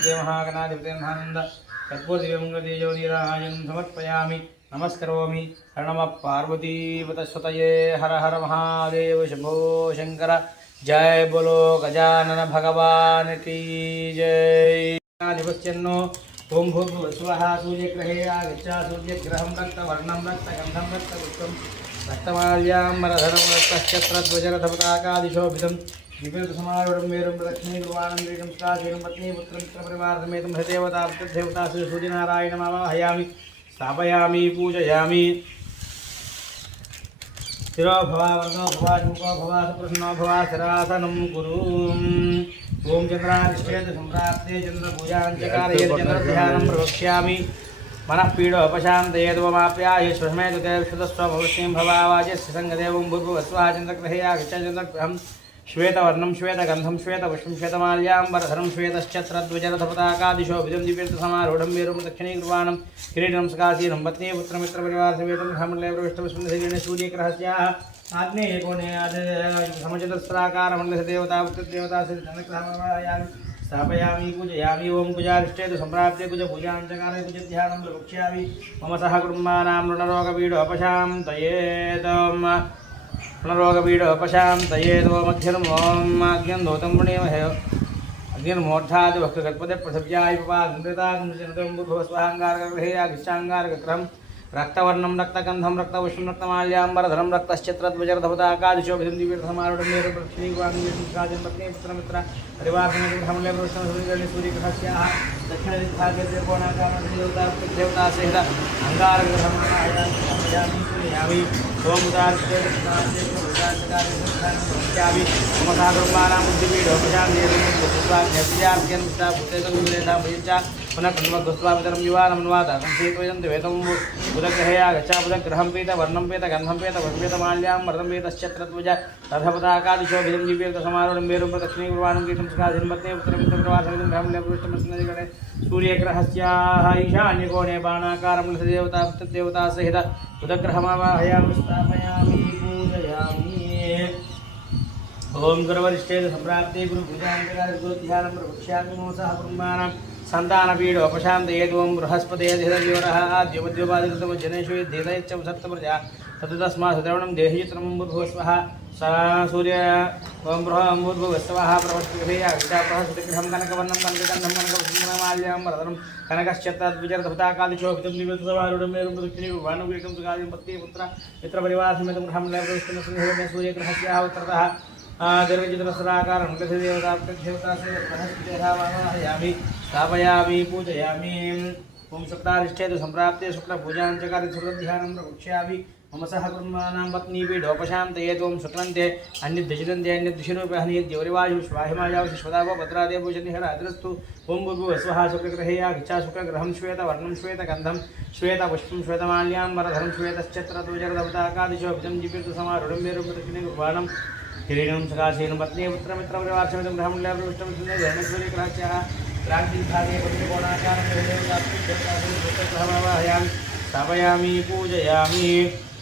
नमस्ते महागणाधिपते नमानंद कर्पूरदिव्यमंगलतेजोदीराजं समर्पयामि नमस्करोमि नमः पार्वतीपतस्वतये हर हर महादेव शंभो शंकर जय बोलो गजानन भगवान की जय। दिवस्यन्नो ओम भूर्भुवस्वः सूर्यग्रहे आगच्छा सूर्यग्रहं रक्तवर्णं रक्तगन्धं रक्तपुष्पं रक्तमाल्याम्बरधरं रक्तश्चत्रध्वजरथपताकादिशोभितं विपितसमारूढं मेरुं प्रदक्षिणीकुर्वाणं वीरं स्काशीनं पत्नीपुत्रं मित्रपरिवारसमेतं हदेवता सूर्यनारायणमावाहयामि स्थापयामि पूजयामि। स्थिरो भव वर्णो भव शुको भव सुप्रसन्नो भव स्थिरासनं कुरु। ओम चंद्राधिष्ठेत सम्प्राप्ते चंद्रपूजाञ्चकारये चंद्रध्यानं प्रवक्ष्यामि मनः पीडोपशान्तयेद्वमाप्याय श्वमेतुतेक्षुतस्वभवस्यं भवावाचस्य सङ्गदेवं भूर्भुवस्वः चन्द्रग्रहे आगच्छ चन्द्रग्रहं श्वेतवर्णं श्वेतगन्धं श्वेतपुष्पं श्वेतमाल्याम्बरधरं श्वेतश्चत्रध्वजरथपताकादिशोभितं दिव्यर्थसमारूढं मेरुं दक्षिणीकुर्वाणं किरीटं सकाशीनं पत्नीपुत्रमित्रपरिवारसमेतं ब्रह्मण्डले प्रविष्टमस्मिन् सूर्यग्रहस्याः आग्नेये कोणे समचतुस्राकारमण्डलस्य देवता जनग्रहमावाहयामि स्थापयामि पूजयामि। ओम कुजारिष्ठेतु सम्प्राप्ते कुजपूजाञ्चकारे कुजध्यानं प्रवक्ष्यामि मम सह कुटुम्बानां ऋणरोगपीडोपशान्तयेत् मध्यर्मोम अग्निर्नोतं पुण्यमहे अग्निर्मोक्षादि भक्तगणपते पृथिव्याय पपाघृताग्निजनतं भुवस्वाङ्गारगृहे आगिष्टाङ्गारगक्रं रक्तवर्णं रक्तगन्धं रक्तपुष्पं रक्तमाल्याम्बरधरं रक्तश्चत्रध्वजरथपताकादिशोभितं दिव्यर्थसमारूढं मेरुप्रदक्षिणीकुर्वाणं पत्नीपुत्रमित्र परिवारसमेतं ब्रह्मण्डले प्रविष्टमस्मिन् सूर्यग्रहस्याः दक्षिणदिग्भागे त्रिकोणाकारदेवतासहित अंगारग्रहमावाहयामि पूजयामि। ओम उदारस्यामि मम सागुर्मानां बुद्धिपीठोपशान्तिर्भूतेतं पुनः कृष्णमध्वस्वामितरं युवानं नुवादा संसेतोयं द्वेतं बुधग्रहे आगच्छ बुधग्रहं पीतवर्णं पीतगन्धं पीतपुष्पमाल्यां पीतश्चत्रध्वज रथपताकादिशोभितं दिव्यर्थसमारूढं मेरुं प्रदक्षिणीकुर्वाणं कीर्तं सकाशीनं पत्नीपुत्रमित्रपरिवारसमेतं ब्रह्मण्डले प्रविष्टमस्मिन् सूर्यग्रहस्याः ईशान्यकोणे बाणाकारं देवतासहित बुधग्रहमावाहयामि स्थापयामि पूजयामि। ओम गुरुवरिष्ठेतु सम्प्राप्ते गुरुपूजाञ्चकारे गुरुध्यानं प्रवक्ष्यामि मम सह कुटुम्बानां सन्तानपीडोपशान्तयेत्। ओम बृहस्पतिर्देवरः आद्यमद्योपादिकृतमज्जनेषु यद्धेतयच्च सप्तप्रजा तदस्मात् श्रवणं देहि चित्रं भूर्भुवस्वः सा सूर्य ओम भूर्भुवस्वः प्रवष्टगृहे आगच्छाप्रहस्पतिगृहं कनकवर्णं कनकगन्धं कनकपुष्पमाल्याम्बरधरं कनकश्चत्रध्वजरथपताकादिशोभितं दिव्यर्थसमारूढं मेरुं प्रदक्षिणीकुर्वाणं कीर्तं सकाशीनं पत्नीपुत्र मित्रपरिवारसमेतं ब्रह्मण्डले प्रविष्टमस्मिन् सूर्यग्रहस्याः उत्तरतः दीर्घचतुरस्राकारं देवतावाहयामि स्थापयामि पूजयामि। ओम शुक्लारिष्ठेतु सम्प्राप्ते शुक्लपूजाञ्चकारे शुक्लध्यानं प्रवक्ष्यामि मम सह कुटुम्बानां पत्नीपीडोपशान्तयेत्। ओम शुक्लन्ते अन्यद्विषिदन्ते अन्यद्विषिरूपहनीद्यौरिवायुः स्वाहिमायावः श्वदावो भद्रादे भूषणिहराद्रस्तु। ओम भूर्भुवस्वः शुक्रग्रहे आगच्छा शुक्रग्रहं श्वेतवर्णं श्वेतगन्धं श्वेतपुष्पं श्वेतमाल्याम्बरधरं श्वेतश्चत्रध्वजरथपताकादिशोभितं दिव्यर्थसमारूढं मेरुं प्रदक्षिणीकुर्वाणं किरीटं सकाशीनं पत्नीपुत्रमित्रपरिवारसमेतं ब्रह्मण्डले प्रविष्टमस्मिन् सूर्यग्रहस्याः क्रान्तिभागे पत्नीकोणाकारं देवतावाहयामि स्थापयामि पूजयामि।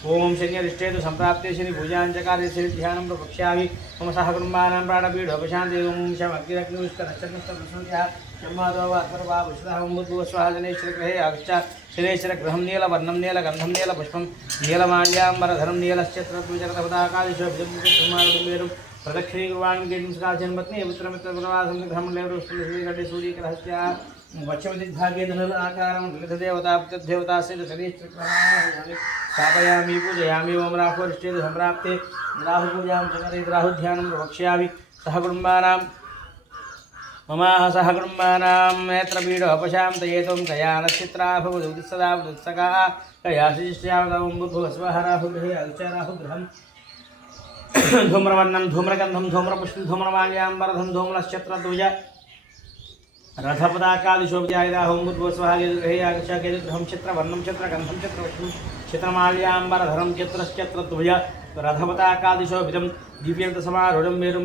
ओम शनिरिष्ठेतु सम्प्राप्ते शनिपूजाञ्चकारे शनिध्यानं प्रवक्ष्यामि मम सह कुटुम्बानां प्राणपीडोपशान्तिः। ओम शमग्निरग्निविष्टरश्चन्द्रस्तः ब्रह्मादोवात्मर्वाभूषितः शनैश्वरगृहे आगच्छ शनैश्वरगृहं नीलवर्णं नीलगन्धं नीलपुष्पं नीलमाल्याम्बरधरं नीलश्चत्रध्वजरथपताकादिशोभितं मेरुं प्रदक्षिणीकुर्वाणं कीर्तं सकाशीनं पत्नीपुत्रमित्रपरिवारसमेतं ब्रह्मण्डले प्रविष्टमस्मिन् सूर्यग्रहस्याः पश्चिमदिग्भागे धनुराकारं ललितदेवतासहित शनैश्चरगृहमावाहयामि स्थापयामि पूजयामि। ओम राहुरिष्ठेतु सम्प्राप्ते राहुपूजां चकरे राहुध्यानं प्रवक्ष्यामि सह कुटुम्बानां मम सह कुटुम्बानां नेत्रपीडोपशान्तयेत्। ओम कया नक्षत्रा भवदुदित्सदा बुत्सका कया शिष्यावं बुद्भुवस्वः राहुगृहे आगच्छ राहुगृहं धूम्रवर्णं धूम्रगन्धं धूम्रपुष्पं धूम्रमाल्याम्बरधं धूम्रश्चत्रध्वज रथपताकादिशोभिताय राहुं बुद्भुवस्वः केतुगृहे आगच्छ केतुगृहं चित्रवर्णं चित्रगन्धं चित्रपुष्पं चित्रमाल्याम्बरधरं चित्रश्चत्रध्वज रथपताकादिशोभितं दिव्यर्थसमारूढं मेरुं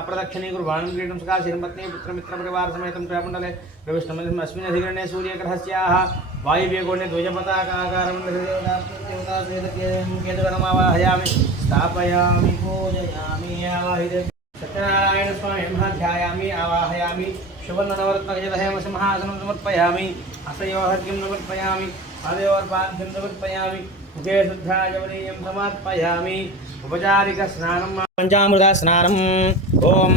अप्रदक्षिणीकुर्वाणं कीर्तं सकाशीनं पत्नीपुत्रमित्रपरिवारसमेतं ब्रह्मण्डले प्रविष्टमस्मिन् अधिकरणे सूर्यग्रहस्याः वायुव्यकोणे ध्वजपताकाकारं देवतासहित केतुगणमावाहयामि स्थापयामि पूजयामि। आवाहिते सत्यनारायण स्वामी ध्यायामि आवाहयामि सुवर्णनवरत्नगजदहेम सिंहासनं समर्पयामि हस्तयोर्घ्यं समर्पयामि पादयोर्पाद्यं समर्पयामि मुखे शुद्धाजवनीयं समर्पयामि उपचारिकस्नानं पञ्चामृतस्नानम् ॐ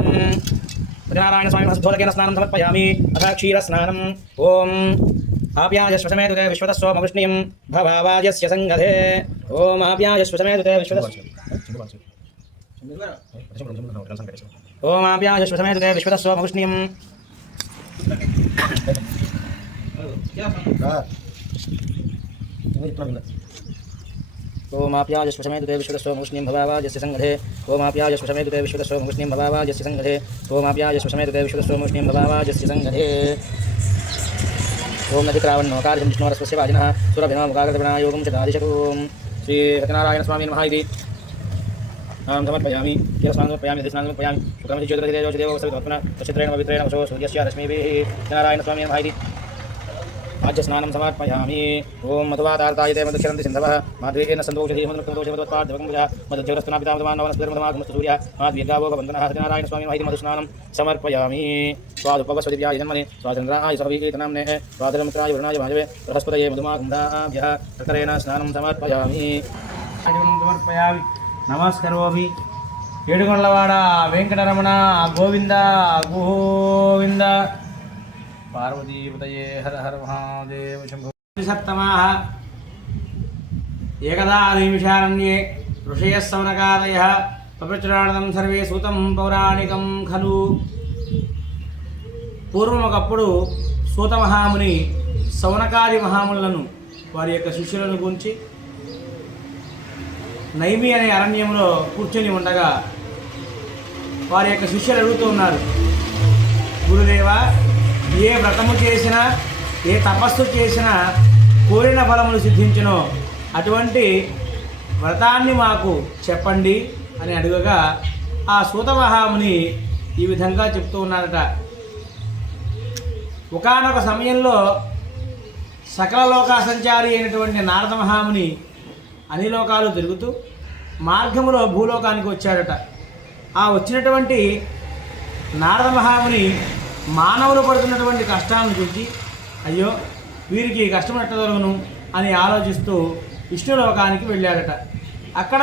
नारायण स्वामी हस्तोदकेन स्नानं समर्पयामि अथ क्षीरस्नानम् ॐ आप्यायश्वसमेतुते विश्वतस्सोमवृष्णियं भवावाजस्य सङ्गधे ॐ आप्यायश्वसमेतुते ओम आप्यायश्वसमेतुते विश्वतस्सोमवृष्णियं ओम आप्यायश्वसमेतुते विश्वतस्सोमवृष्णियं भवावाजस्य सङ्गधे ओम आप्यायश्वसमेतुते विश्वतस्सोमवृष्णियं भवावाजस्य सङ्गधे ओम आप्यायश्वसमेतुते विश्वतस्सोमवृष्णियं भवावाजस्य सङ्गधे ओम नदिक्रावण्णो कार्यं विष्णोरस्वस्य वाजिनः सुरभिनवमुखाकृतविनायोगं च दादिशतों श्री सत्यनारायण स्वामी नमः इति समर्पयामि स्नानं समर्पयामि स्नानं समर्पयामि शुक्रमति ज्योतिर्देवो देवो सवितोत्पन्न नक्षत्रेण पवित्रेण वशो सूर्यस्य रश्मिभिः सत्यनारायण स्वामी नमः इति आद्य स्नानं समर्पयामि ओम मधुवातार्तायते मधुक्षरन्ति सिन्धवः माध्वेन सन्तोषधि मधुकृतोषमधुत्पादवङ्गुजः मधुज्योगस्तनापितामधुमानवनस्पतिर्मधुमागमस्तसूर्यः माध्वीर्गावोगवन्दनः सत्यनारायण स्वामी नमः इति मधुस्नानं समर्पयामि स्वादुपवस्वदिव्याय जन्मने स्वाचन्द्राय सहवीकीतनाम्नेः स्वाधर्मत्राय वरुणाय भाजवे बृहस्पतये मधुमागन्धाभ्यः कर्करेण स्नानं समर्पयामि समर्पयामि नमस्करोमि ఏడుగొండలవాడ వెంకటరమణ గోవింద గోవింద పార్వతీపతయే హర హర మహాదేవ శంభో సప్తమాః ఏకదా నిమిషారణ్యే ఋషయः సౌనకాదయः పవిత్రాణం సర్వే సూతం పౌరాణికం ఖలు పూర్వం ఒకప్పుడు సూత మహాముని సౌనకాది మహాములను వారి యొక్క శిష్యులను గురించి నైమి అనే అరణ్యంలో కూర్చొని ఉండగా వారి యొక్క శిష్యులు అడుగుతూ ఉన్నారు, గురుదేవ, ఏ వ్రతము చేసినా ఏ తపస్సు చేసినా కోరిన ఫలములు సిద్ధించునో అటువంటి వ్రతాన్ని మాకు చెప్పండి అని అడుగగా ఆ సూత మహాముని ఈ విధంగా చెప్తూ ఉన్నారట. ఒకానొక సమయంలో సకల లోకా సంచారి అయినటువంటి నారద మహాముని అన్ని లోకాలు తిరుగుతూ మార్గములో భూలోకానికి వచ్చాడట. ఆ వచ్చినటువంటి నారద మహాముని మానవులు పడుతున్నటువంటి కష్టాలను చూసి, అయ్యో వీరికి కష్టం ఎట్టదలుగును అని ఆలోచిస్తూ విష్ణులోకానికి వెళ్ళాడట. అక్కడ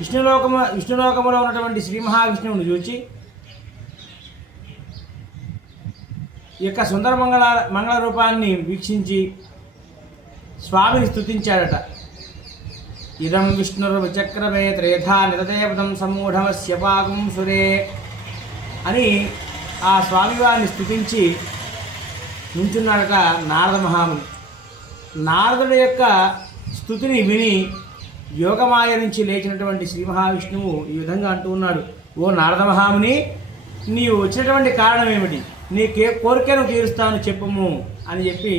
విష్ణులోకములో ఉన్నటువంటి శ్రీ మహావిష్ణువుని చూచి ఈ యొక్క సుందర మంగళ రూపాన్ని వీక్షించి స్వామిని స్తుతించాడట. ఇదం విష్ణుర్విచక్రమే త్రేధా నిరదేవతం సమూఢమస్య పాకం సురే అని ఆ స్వామివారిని స్తుతించి నుంచున్నాడట నారద మహాముని. నారదుడి యొక్క స్తుతిని విని యోగమాయ నుంచి లేచినటువంటి శ్రీ మహావిష్ణువు ఈ విధంగా అంటూ ఉన్నాడు, ఓ నారద మహాముని, నీవు వచ్చినటువంటి కారణం ఏమిటి? నీ కోరికను తీరుస్తాను చెప్పుము అని చెప్పి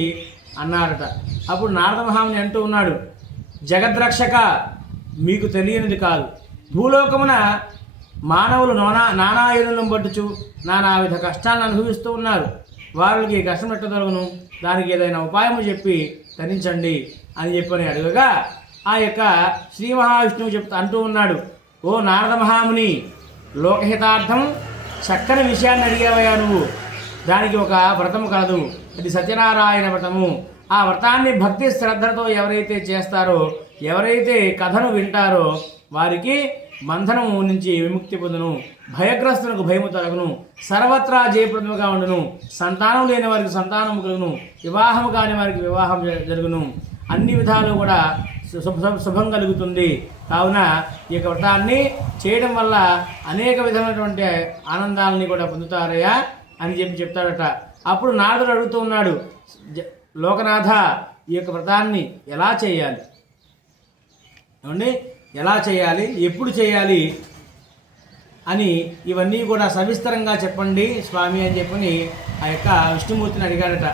అన్నారట. అప్పుడు నారద మహాముని అంటూ ఉన్నాడు, జగద్రక్షక, మీకు తెలియనిది కాదు, భూలోకమున మానవులు నానాయులను పట్టుచు నానావిధ కష్టాలను అనుభవిస్తూ ఉన్నారు. వారికి కష్టం ఎట్టదొరగను, దానికి ఏదైనా ఉపాయము చెప్పి తరించండి అని చెప్పని అడుగగా ఆ యొక్క శ్రీ మహావిష్ణువు అంటూ ఉన్నాడు, ఓ నారద మహాముని, లోకహితార్థం చక్కని విషయాన్ని అడిగావయ్యా నువ్వు. దానికి ఒక వ్రతము కలదు, అది సత్యనారాయణ వ్రతము. ఆ వ్రతాన్ని భక్తి శ్రద్ధలతో ఎవరైతే చేస్తారో, ఎవరైతే కథను వింటారో వారికి బంధనము నుంచి విముక్తి పొందును, భయగ్రస్తులకు భయము తొలగును, సర్వత్రా జయప్రదముగా ఉండును, సంతానం లేని వారికి సంతానము కలుగును, వివాహము కాని వారికి వివాహం జరుగును, అన్ని విధాలు కూడా శుభం కలుగుతుంది. కావున ఈ యొక్క వ్రతాన్ని చేయడం వల్ల అనేక విధమైనటువంటి ఆనందాలని కూడా పొందుతారయ్యా అని చెప్తాడట. అప్పుడు నారదుడు అడుగుతూ ఉన్నాడు, లోకనాథ, ఈ యొక్క వ్రతాన్ని ఎలా చేయాలి? ఏమండి, ఎలా చేయాలి, ఎప్పుడు చేయాలి అని ఇవన్నీ కూడా సవిస్తరంగా చెప్పండి స్వామి అని చెప్పని ఆ యొక్క విష్ణుమూర్తిని అడిగాడట.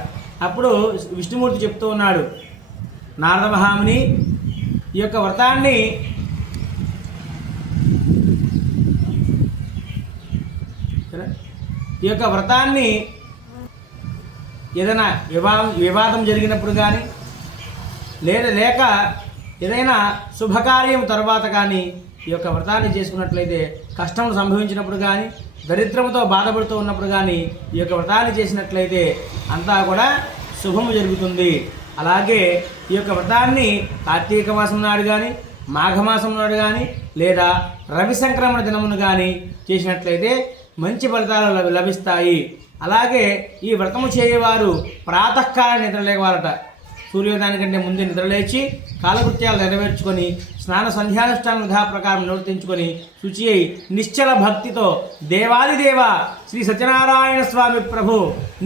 అప్పుడు విష్ణుమూర్తి చెప్తూ ఉన్నాడు, నారద మహాముని, ఈ యొక్క వ్రతాన్ని ఏదైనా వివాదం జరిగినప్పుడు కానీ లేక ఏదైనా శుభకార్యం తర్వాత కానీ ఈ యొక్క వ్రతాన్ని చేసుకున్నట్లయితే కష్టములు సంభవించినప్పుడు కానీ దరిద్రంతో బాధపడుతూ ఉన్నప్పుడు కానీ ఈ యొక్క వ్రతాన్ని చేసినట్లయితే అంతా కూడా శుభము జరుగుతుంది. అలాగే ఈ యొక్క వ్రతాన్ని కార్తీక మాసం నాడు కానీ మాఘమాసం నాడు కానీ లేదా రవి సంక్రమణ దినమును కానీ చేసినట్లయితే మంచి ఫలితాలు లభిస్తాయి. అలాగే ఈ వ్రతము చేయవారు ప్రాతకాల నిద్రలేవారట. సూర్యోదయానికంటే ముందే నిద్రలేచి కాలకృత్యాలు నెరవేర్చుకొని స్నాన సంధ్యానుష్ఠానం విధా ప్రకారం నిర్వర్తించుకొని శుచి అయి నిశ్చల భక్తితో దేవాదిదేవ శ్రీ సత్యనారాయణ స్వామి ప్రభు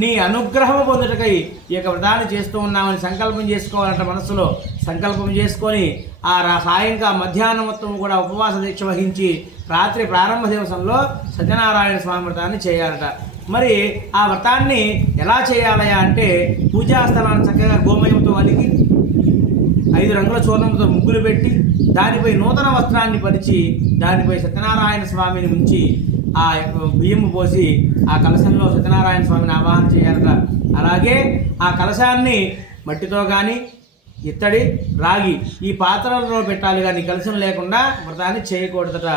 నీ అనుగ్రహము పొందుటకై ఈ యొక్క వ్రతాన్ని చేస్తూ ఉన్నామని సంకల్పం చేసుకోవాలంట. మనస్సులో సంకల్పం చేసుకొని ఆ సాయంకాలం మధ్యాహ్నం మొత్తం కూడా ఉపవాస దీక్ష వహించి రాత్రి ప్రారంభ దివసంలో సత్యనారాయణ స్వామి వ్రతాన్ని చేయాలట. మరి ఆ వ్రతాన్ని ఎలా చేయాలయా అంటే పూజా స్థలాన్ని చక్కగా గోమయంతో అలికి 5 రంగుల చూర్ణంతో ముగ్గులు పెట్టి దానిపై నూతన వస్త్రాన్ని పరిచి దానిపై సత్యనారాయణ స్వామిని ఉంచి ఆ బియ్యము పోసి ఆ కలశంలో సత్యనారాయణ స్వామిని ఆవాహన చేయాలట. అలాగే ఆ కలశాన్ని మట్టితో కానీ ఇత్తడి రాగి ఈ పాత్రలలో పెట్టాలి కానీ కలశం లేకుండా వ్రతాన్ని చేయకూడదట.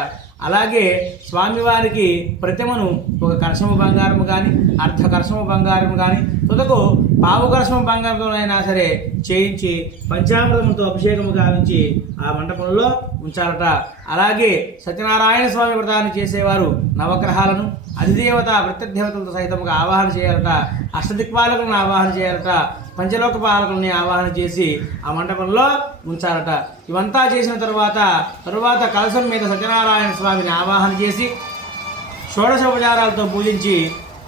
అలాగే స్వామివారికి ప్రతిమను ఒక కలశము బంగారము కానీ అర్ధ కలశము బంగారము కానీ తుదకు పావు కలశము బంగారంతోనైనా సరే చేయించి పంచామృతంతో అభిషేకము గావించి ఆ మండపంలో ఉంచాలట. అలాగే సత్యనారాయణ స్వామి వ్రతాన్ని చేసేవారు నవగ్రహాలను అధిదేవత ప్రత్యదేవతలతో సహితంగా ఆవాహన చేయాలట. అష్టదిక్పాలకులను ఆవాహన చేయాలట. పంచలోక పాలకుల్ని ఆవాహన చేసి ఆ మండపంలో ఉంచాలట. ఇవంతా చేసిన తరువాత కలశం మీద సత్యనారాయణ స్వామిని ఆవాహన చేసి షోడశోపచారాలతో పూజించి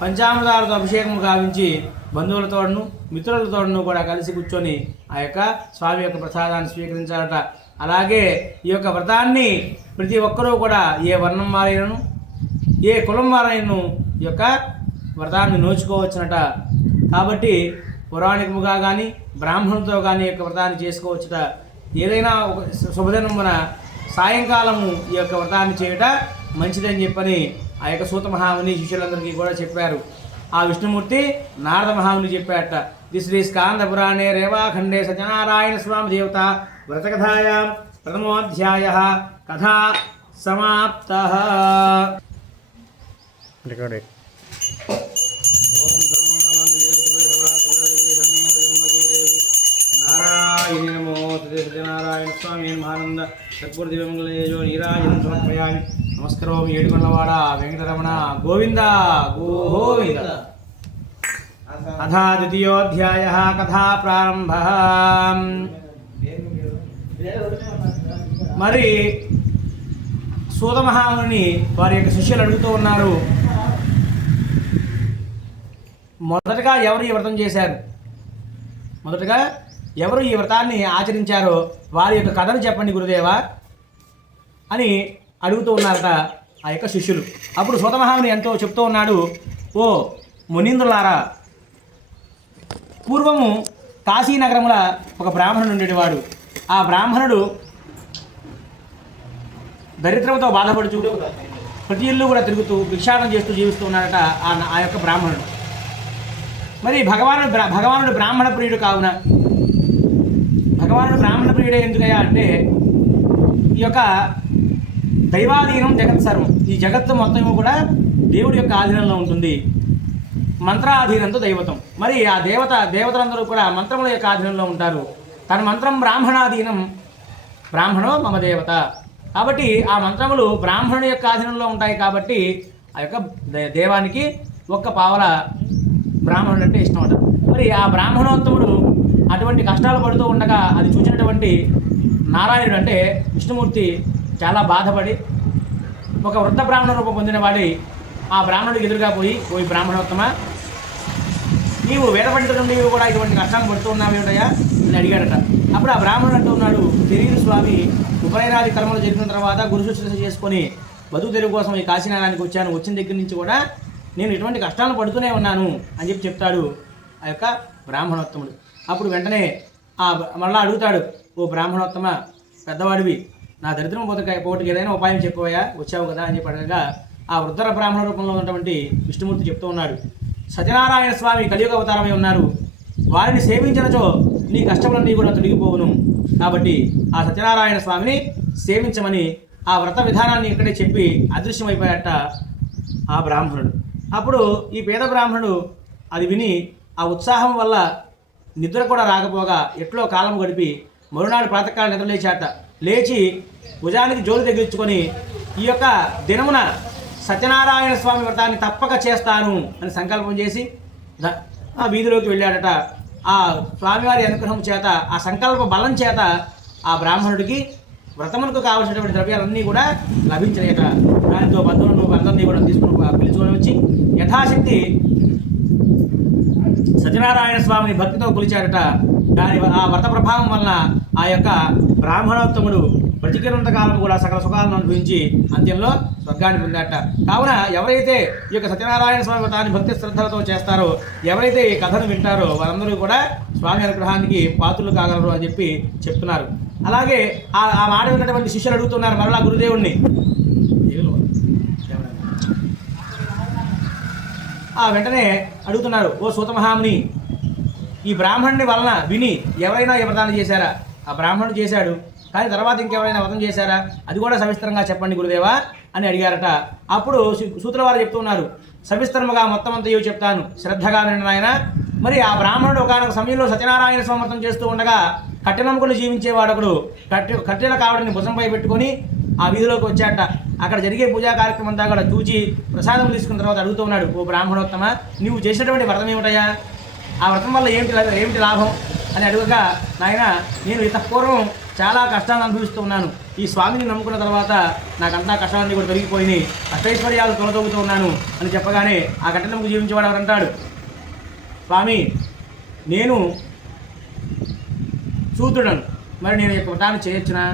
పంచామృతాలతో అభిషేకం గావించి బంధువులతోడను మిత్రులతోడను కూడా కలిసి కూర్చొని ఆ యొక్క స్వామి యొక్క ప్రసాదాన్ని స్వీకరించాలట. అలాగే ఈ యొక్క వ్రతాన్ని ప్రతి ఒక్కరూ కూడా ఏ వర్ణం వారైనను ఏ కులం వారైనను ఈ యొక్క వ్రతాన్ని నోచుకోవచ్చునట. కాబట్టి పౌరాణికముగా కానీ బ్రాహ్మణులతో కానీ యొక్క వ్రతాన్ని చేసుకోవచ్చుట. ఏదైనా ఒక శుభదినమున సాయంకాలము ఈ యొక్క వ్రతాన్ని చేయుట మంచిదని చెప్పని ఆ యొక్క సూత మహాముని శిష్యులందరికీ కూడా చెప్పారు. ఆ విష్ణుమూర్తి నారద మహాముని చెప్పారట. ది శ్రీ స్కాంద పురాణే రేవాఖండే సత్యనారాయణ స్వామి దేవత వ్రతకథాయాం ప్రథమోధ్యాయః కథా సమాప్తః. నారాయణ నమో సత్యనారాయణ స్వామి మహానంద సద్గురు మంగళేజో నీరాజనం సమర్పయామి. నమస్కారం. ఏడుకొండవాడ వెంకటరమణ గోవింద గోవింద. అథా ద్వితీయోధ్యాయః కథా ప్రారంభః. మరి సూత మహాముని వారి యొక్క శిష్యులు అడుగుతూ ఉన్నారు, మొదటగా ఎవరు ఈ వ్రతం చేశారు, మొదటగా ఎవరు ఈ వ్రతాన్ని ఆచరించారో వారి యొక్క కథను చెప్పండి గురుదేవా అని అడుగుతూ ఉన్నారట ఆ యొక్క శిష్యులు. అప్పుడు సూత మహాముని ఎంతో చెప్తూ ఉన్నాడు, ఓ మునీంద్రులారా, పూర్వము కాశీనగరముల ఒక బ్రాహ్మణుడు ఉండేవాడు. ఆ బ్రాహ్మణుడు దరిద్రంతో బాధపడుచు ప్రతి ఇల్లు కూడా తిరుగుతూ భిక్షాటన చేస్తూ జీవిస్తూ ఉన్నాడట ఆ యొక్క బ్రాహ్మణుడు. మరి భగవానుడు బ్రాహ్మణ ప్రియుడు కావున, భగవానుడు బ్రాహ్మణ ప్రియుడే ఎందుకయ్యా అంటే ఈ యొక్క దైవాధీనం జగత్ సర్వం, ఈ జగత్తు మొత్తం కూడా దేవుడి యొక్క ఆధీనంలో ఉంటుంది. మంత్రాధీనంతో దైవతం. మరి ఆ దేవతలందరూ కూడా మంత్రముల యొక్క ఆధీనంలో ఉంటారు. తన మంత్రం బ్రాహ్మణాధీనం, బ్రాహ్మణో మమ దేవత. కాబట్టి ఆ మంత్రములు బ్రాహ్మణుడి యొక్క ఆధీనంలో ఉంటాయి. కాబట్టి ఆ యొక్క దేవానికి ఒక్క పావల బ్రాహ్మణుడు అంటే ఇష్టం అంట. మరి ఆ బ్రాహ్మణోత్తముడు అటువంటి కష్టాలు పడుతూ ఉండగా అది చూసినటువంటి నారాయణుడు అంటే విష్ణుమూర్తి చాలా బాధపడి ఒక వృద్ధ బ్రాహ్మణ రూపం పొందిన వాడి ఆ బ్రాహ్మణుడికి ఎదురుగా పోయి బ్రాహ్మణోత్తమ, నీవు వేద పండితుడు నీవు కూడా ఇటువంటి కష్టాలు పడుతూ ఉన్నావు ఏమిటయ్యా అని అడిగాడట. అప్పుడు ఆ బ్రాహ్మణుడు అంటూ ఉన్నాడు, తెలియదు స్వామి, ఉపనయనాది కర్మలు జరిగిన తర్వాత గురు శుశ్రూష చేసుకొని బతుకు తెరుగు కోసం ఈ కాశీనగరానికి వచ్చాను. వచ్చిన దగ్గర నుంచి కూడా నేను ఇటువంటి కష్టాలను పడుతూనే ఉన్నాను అని చెప్తాడు ఆ యొక్క బ్రాహ్మణోత్తముడు. అప్పుడు వెంటనే మళ్ళా అడుగుతాడు, ఓ బ్రాహ్మణోత్తమ, పెద్దవాడివి, నా దరిద్రం పోటుకి ఏదైనా ఉపాయం చెప్పవయ్యా, వచ్చావు కదా అని చెప్పి అడగగా ఆ వృద్ధ బ్రాహ్మణ రూపంలో ఉన్నటువంటి విష్ణుమూర్తి చెప్తూ ఉన్నాడు, సత్యనారాయణ స్వామి కలియుగ అవతారమై ఉన్నారు. వారిని సేవించినచో నీ కష్టములన్నీ కూడా తొలగిపోవును. కాబట్టి ఆ సత్యనారాయణ స్వామిని సేవించమని ఆ వ్రత విధానాన్ని ఇక్కడే చెప్పి అదృశ్యమైపోయాట ఆ బ్రాహ్మణుడు. అప్పుడు ఈ పేద బ్రాహ్మణుడు అది విని ఆ ఉత్సాహం వల్ల నిద్ర కూడా రాకపోగా ఎట్లో కాలం గడిపి మరునాడు ప్రాతకాలం నిద్రలేచాట. లేచి భుజానికి జోలు తగిలించుకొని ఈ యొక్క దినమున సత్యనారాయణ స్వామి వ్రతాన్ని తప్పక చేస్తాను అని సంకల్పం చేసి ఆ వీధిలోకి వెళ్ళాడట. ఆ స్వామివారి అనుగ్రహం చేత, ఆ సంకల్ప బలం చేత ఆ బ్రాహ్మణుడికి వ్రతమునకు కావలసినటువంటి ద్రవ్యాలన్నీ కూడా లభించలేట. దానితో బంధువులను అందరినీ కూడా పిలుచుకొని వచ్చి యథాశక్తి సత్యనారాయణ స్వామిని భక్తితో కొలిచారట. ఆ వ్రత ప్రభావం వలన ఆ యొక్క బ్రాహ్మణోత్తముడు బ్రతికినంత కాలం కూడా సకల సుఖాలను అనుభవించి అంత్యంలో స్వర్గాన్ని పొందాట. కావున ఎవరైతే ఈ యొక్క సత్యనారాయణ స్వామి వ్రతాన్ని భక్తి శ్రద్ధలతో చేస్తారో, ఎవరైతే ఈ కథను వింటారో వారందరూ కూడా స్వామి అనుగ్రహానికి పాత్రులు కాగలరు అని చెప్పి చెప్తున్నారు. అలాగే ఆ మాట విన్నటువంటి శిష్యులు అడుగుతున్నారు మరలా గురుదేవుణ్ణి, వెంటనే అడుగుతున్నారు, ఓ సూతమహాముని, ఈ బ్రాహ్మణుని వలన విని ఎవరైనా ఈ వ్రతాన్ని చేశారా? ఆ బ్రాహ్మణుడు చేశాడు, కానీ తర్వాత ఇంకెవరైనా వ్రతం చేశారా? అది కూడా సవిస్తరంగా చెప్పండి గురుదేవా అని అడిగారట. అప్పుడు సూతుల వారు చెప్తున్నారు, సవిస్తరముగా మొత్తం అంతయో చెప్తాను, శ్రద్ధగా వినండి నాయన. మరి ఆ బ్రాహ్మణుడు ఒకనొక సమయంలో సత్యనారాయణ స్వామి వ్రతం చేస్తూ ఉండగా కట్టెనమ్ముకుని జీవించేవాడొకడు కట్టెల కావడిని భుజంపై పెట్టుకొని ఆ వీధిలోకి వచ్చాట. అక్కడ జరిగే పూజా కార్యక్రమం అంతా కూడా చూచి ప్రసాదం తీసుకున్న తర్వాత అడుగుతూ ఉన్నాడు, ఓ బ్రాహ్మణోత్తమ, నువ్వు చేసినటువంటి వ్రతం ఏమిటయా? ఆ వ్రతం వల్ల ఏమిటి లాభం అని అడుగగా, నాయన నేను పూర్వం చాలా కష్టాన్ని అనుభవిస్తూ ఉన్నాను. ఈ స్వామిని నమ్ముకున్న తర్వాత నాకంతా కష్టాలన్నీ కూడా పెరిగిపోయినాయి, అష్టైశ్వర్యాలు తొలతొగుతూ ఉన్నాను అని చెప్పగానే ఆ కట్టెనమ్ముకు జీవించేవాడు ఎవరు అంటాడు, స్వామి నేను సూతుడను, మరి నేను ఈ యొక్క వ్రతాన్ని చేయొచ్చునా?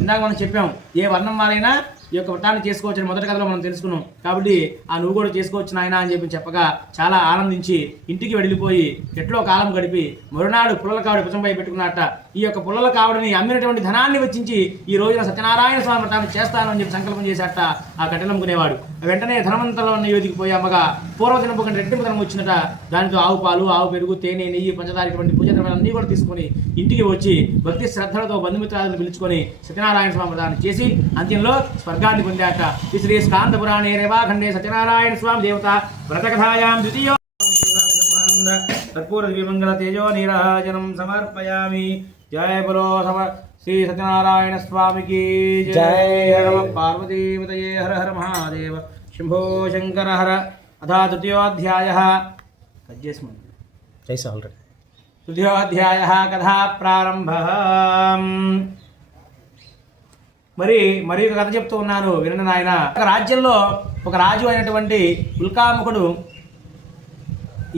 ఇందాక మనం చెప్పాం, ఏ వర్ణం వారైనా ఈ యొక్క వ్రతాన్ని చేసుకోవచ్చని మొదటి కథలో మనం తెలుసుకున్నాం. కాబట్టి నువ్వు కూడా చేసుకోవచ్చు నాయన అని చెప్పగా చాలా ఆనందించి ఇంటికి వెళ్ళిపోయి ఎట్లో కాలం గడిపి మరునాడు పుల్లల కావడి భుజంపై పెట్టుకున్నట్ట. ఈ యొక్క పుల్లల కావడిని అమ్మినటువంటి ధనాన్ని వెచ్చించి ఈ రోజున సత్యనారాయణ స్వామి వ్రతాన్ని చేస్తాను అని చెప్పి సంకల్పం చేశాట ఆ కట్టెనమ్ముకునేవాడు. వెంటనే ధనవంతలో ఉన్న యువతికి పోయి అమ్మగా పూర్వదినపు కంటే రెట్టింపు ధనం వచ్చినట. దానితో ఆవు పాలు, ఆవు పెరుగు, తేనె, నెయ్యి, పంచదార ఇటువంటి పూజ ద్రవ్యాలన్నీ కూడా తీసుకొని ఇంటికి వచ్చి భక్తి శ్రద్ధలతో బంధుమిత్రాలను పిలుచుకొని సత్యనారాయణ స్వామి వ్రతాన్ని చేసి అంత్యంలో స్వర్గాన్ని పొందాట. ఈ శ్రీ స్కాంద పురాణే రేవాఖండే సత్యనారాయణ స్వామి దేవత వ్రతకథాయాం ద్వితీయో కర్పూర దివ్యమంగళ తేజో నీరాజనం సమర్పయామి. జయ బలో శ్రీ సత్యనారాయణ స్వామికి జయ. పార్వతీపతయే హర హర మహాదేవ శంభో శంకర హర. అథా తృతీయోధ్యాయః తృతీయోధ్యాయః కథా ప్రారంభః. మరి ఒక కథ చెప్తూ ఉన్నాను వినండి నాయన. ఒక రాజ్యంలో ఒక రాజు అయినటువంటి ఉల్కాముఖుడు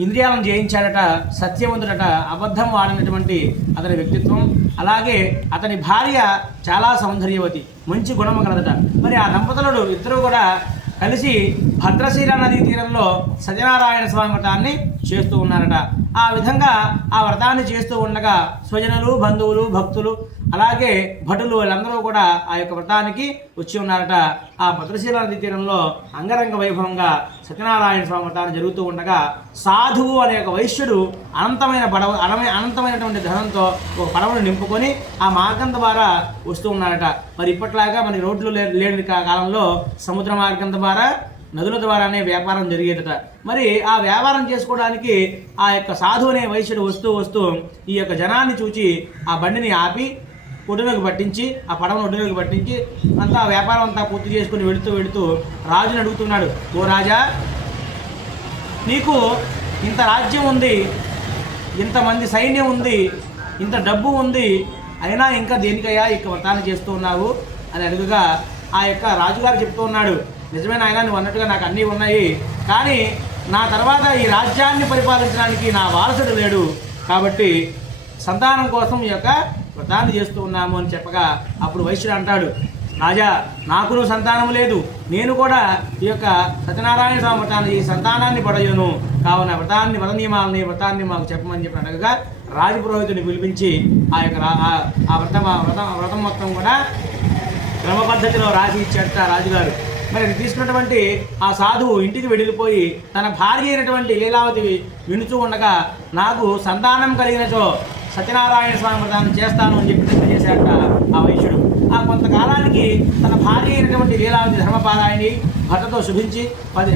ఇంద్రియాలను జయించాడట, సత్యవంతుడట, అబద్ధం ఆడినటువంటి అతని వ్యక్తిత్వం. అలాగే అతని భార్య చాలా సౌందర్యవతి, మంచి గుణము కలదట. మరి ఆ దంపతులు ఇద్దరు కూడా కలిసి భద్రశీల నదీ తీరంలో సత్యనారాయణ స్వామి వ్రతాన్ని చేస్తూ ఉన్నారట. ఆ విధంగా ఆ వ్రతాన్ని చేస్తూ ఉండగా స్వజనులు, బంధువులు, భక్తులు, అలాగే భటులు వాళ్ళందరూ కూడా ఆ యొక్క వ్రతానికి వచ్చి ఉన్నారట. ఆ భద్రశీల నదీ తీరంలో అంగరంగ వైభవంగా సత్యనారాయణ స్వామి వ్రతాన్ని జరుగుతూ ఉండగా సాధువు అనే ఒక వైశ్యుడు అనంతమైనటువంటి ధనంతో ఒక పడవను నింపుకొని ఆ మార్గం ద్వారా వస్తూ ఉన్నారట. మరి ఇప్పట్లాగా మన రోడ్లు లేని కాలంలో సముద్ర మార్గం ద్వారా, నదుల ద్వారానే వ్యాపారం జరిగేదట. మరి ఆ వ్యాపారం చేసుకోవడానికి ఆ యొక్క సాధు అనే వైశ్యుడు వస్తూ ఈ యొక్క జనాన్ని చూచి ఆ బండిని ఆపి ఒడ్డులోకి పట్టించి, ఆ పడవను ఒడ్డులోకి పట్టించి అంతా వ్యాపారం అంతా పూర్తి చేసుకుని వెళుతూ రాజుని అడుగుతున్నాడు, ఓ రాజా, నీకు ఇంత రాజ్యం ఉంది, ఇంతమంది సైన్యం ఉంది, ఇంత డబ్బు ఉంది, అయినా ఇంకా దేనికయ్యా ఇక వ్రతాన్ని చేస్తూ ఉన్నావు అని అడుగుగా ఆ యొక్క రాజుగారు చెప్తూ ఉన్నాడు, నిజమే నాయనా, నువ్వు అన్నట్టుగా నాకు అన్నీ ఉన్నాయి, కానీ నా తర్వాత ఈ రాజ్యాన్ని పరిపాలించడానికి నా వారసుడు లేడు, కాబట్టి సంతానం కోసం ఈ యొక్క వ్రతాన్ని చేస్తూ ఉన్నాము అని చెప్పగా అప్పుడు వైశ్యుడు అంటాడు, రాజా, నాకును సంతానం లేదు, నేను కూడా ఈ యొక్క సత్యనారాయణ స్వామి వ్రతాన్ని, ఈ సంతానాన్ని పడయును, కావున వ్రతాన్ని మాకు చెప్పమని చెప్పి అడగగా రాజపురోహితుడిని పిలిపించి ఆ యొక్క వ్రతం మొత్తం కూడా క్రమ పద్ధతిలో రాసి ఇచ్చాడట రాజుగారు. మరి తీసుకున్నటువంటి ఆ సాధువు ఇంటికి వెళ్ళిపోయి తన భార్య అయినటువంటి లీలావతి వినుచూ ఉండగా నాకు సంతానం కలిగినచో సత్యనారాయణ స్వామి వ్రతాన్ని చేస్తాను అని చెప్పి చేశాడట ఆ వైశ్యుడు. ఆ కొంతకాలానికి తన భార్య అయినటువంటి లీలావతి ధర్మపారాయణి భర్తతో శుభించి